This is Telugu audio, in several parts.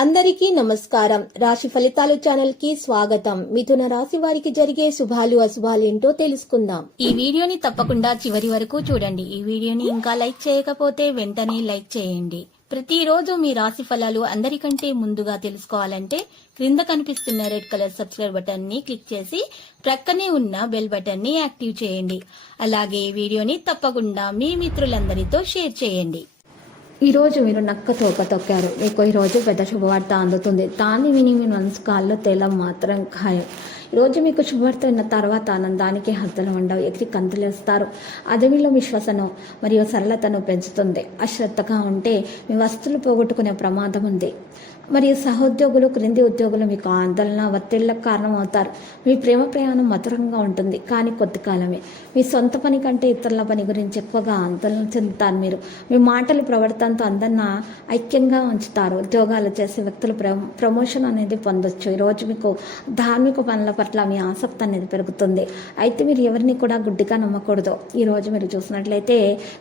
అందరికీ నమస్కారం. రాశి ఫలితాలు ఛానల్ కి స్వాగతం. మిథున రాశి వారికి జరిగే శుభాలు అశుభాలు ఏంటో తెలుసుకుందాం. ఈ వీడియోని తప్పకుండా చివరి వరకు చూడండి. ఈ వీడియోని ఇంకా లైక్ చేయకపోతే వెంటనే లైక్ చేయండి. ప్రతిరోజు మీ రాశి ఫలాలు అందరికంటే ముందుగా తెలుసుకోవాలంటే క్రింద కనిపిస్తున్న రెడ్ కలర్ సబ్స్క్రైబ్ బటన్ ని క్లిక్ చేసి ప్రక్కనే ఉన్న బెల్ బటన్ ని యాక్టివ్ చేయండి. అలాగే ఈ వీడియోని తప్పకుండా మీ మిత్రులందరితో షేర్ చేయండి. ఈరోజు మీరు నక్క తోక తొక్కారు. మీకు ఈరోజు పెద్ద శుభవార్త అందుతుంది. దాన్ని విని మీ మనసు కాల్లో తేలం మాత్రం ఖాయం. ఈరోజు మీకు శుభవార్త విన్న తర్వాత ఆనందానికి హద్దులు ఉండవు. ఎగిరి కంతులేస్తారు. అడవిలో విశ్వాసను మరియు సరళతను పెంచుతుంది. అశ్రద్ధగా ఉంటే మీ వస్తువులు పోగొట్టుకునే ప్రమాదం ఉంది. మరియు సహోద్యోగులు క్రింది ఉద్యోగులు మీకు ఆందోళన ఒత్తిళ్లకు కారణమవుతారు. మీ ప్రేమ ప్రయాణం మధురంగా ఉంటుంది, కానీ కొద్ది కాలమే. మీ సొంత పని కంటే ఇతరుల పని గురించి ఎక్కువగా ఆందోళన చెందుతారు. మీరు మీ మాటలు ప్రవర్తనతో అందరినీ ఐక్యంగా ఉంచుతారు. ఉద్యోగాలు చేసే వ్యక్తులు ప్రమోషన్ అనేది పొందొచ్చు. ఈరోజు మీకు ధార్మిక పనుల పట్ల మీ ఆసక్తి అనేది పెరుగుతుంది. అయితే మీరు ఎవరిని కూడా గుడ్డిగా నమ్మకూడదు. ఈరోజు మీరు చూసినట్లయితే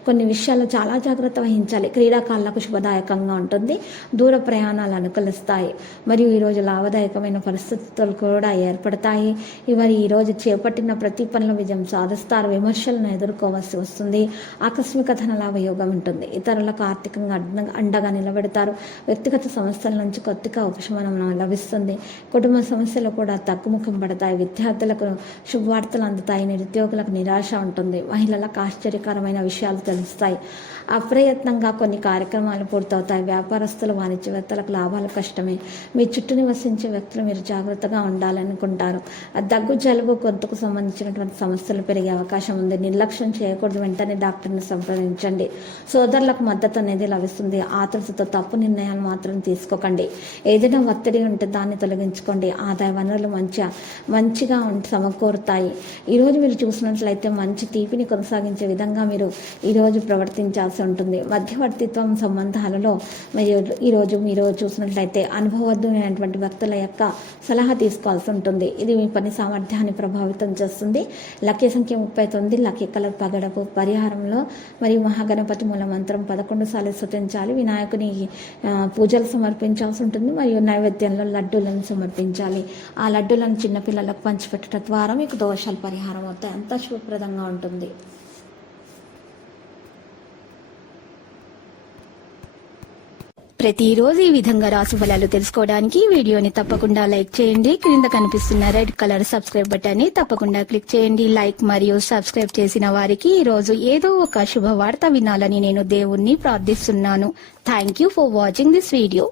కొన్ని విషయాలు చాలా జాగ్రత్త వహించాలి. క్రీడాకారులకు శుభదాయకంగా ఉంటుంది. దూర ప్రయాణాలు అనుకూలిస్తాయి మరియు ఈరోజు లాభదాయకమైన పరిస్థితులు కూడా ఏర్పడతాయి. ఇవరి ఈరోజు చేపట్టిన ప్రతి పనుల విజయం సాధిస్తారు. విమర్శలను ఎదుర్కోవాల్సి వస్తుంది. ఆకస్మిక ధనలాభ యోగం ఉంటుంది. ఇతరులకు ఆర్థికంగా అండగా నిలబెడతారు. వ్యక్తిగత సమస్యల నుంచి కొద్దిగా ఉపశమనం లభిస్తుంది. కుటుంబ సమస్యలు కూడా తగ్గుముఖం పడతాయి. విద్యార్థులకు శుభవార్తలు అందుతాయి. నిరుద్యోగులకు నిరాశ ఉంటుంది. మహిళలకు ఆశ్చర్యకరమైన విషయాలు తెలుస్తాయి. అప్రయత్నంగా కొన్ని కార్యక్రమాలు పూర్తవుతాయి. వ్యాపారస్తులు వాణిజ్యవేత్తలకు లాభాలు కష్టమే. మీ చుట్టూ నివసించే వ్యక్తులు మీరు జాగ్రత్తగా ఉండాలనుకుంటారు. దగ్గు జలుబు గొంతుకు సంబంధించినటువంటి సమస్యలు పెరిగే అవకాశం ఉంది. నిర్లక్ష్యం చేయకూడదు. వెంటనే డాక్టర్ని సంప్రదించండి. సోదరులకు మద్దతు అనేది లభిస్తుంది. ఆతృతతో తప్పు నిర్ణయాలు మాత్రం తీసుకోకండి. ఏదైనా ఒత్తిడి ఉంటే దాన్ని తొలగించుకోండి. ఆదాయ వనరులు మంచిగా సమకూరుతాయి. ఈరోజు మీరు చూసినట్లయితే మంచి తీపిని కొనసాగించే విధంగా మీరు ఈరోజు ప్రవర్తించాల్సి ఉంటుంది. మధ్యవర్తిత్వం సంబంధాలలో ఈరోజు మీరు చూసినట్లయితే అనుభవజ్ఞులైనటువంటి వ్యక్తుల యొక్క సలహా తీసుకోవాల్సి ఉంటుంది. ఇది మీ పని సామర్థ్యాన్ని ప్రభావితం చేస్తుంది. లక్కీ సంఖ్య 39. Lucky colour పగడపు. పరిహారంలో మరియు మహాగణపతి మూల మంత్రం 11 సార్లు స్తుతించాలి. వినాయకుని పూజలు సమర్పించాల్సి ఉంటుంది మరియు నైవేద్యంలో లడ్డూలను సమర్పించాలి. ఆ లడ్డూలను చిన్నపిల్లలకు పంచిపెట్టడం ద్వారా మీకు దోషాలు పరిహారం అవుతాయి. అంతా శుభప్రదంగా ఉంటుంది. ప్రతిరోజు ఈ విధంగా రాశి ఫలాలు తెలుసుకోవడానికి వీడియోని తప్పకుండా లైక్ చేయండి. క్రింద కనిపిస్తున్న రెడ్ కలర్ సబ్స్క్రైబ్ బటన్ ని తప్పకుండా క్లిక్ చేయండి. లైక్ మరియు సబ్స్క్రైబ్ చేసిన వారికి ఈ రోజు ఏదో ఒక శుభవార్త వినాలని నేను దేవుణ్ణి ప్రార్థిస్తున్నాను. Thank you for watching this video.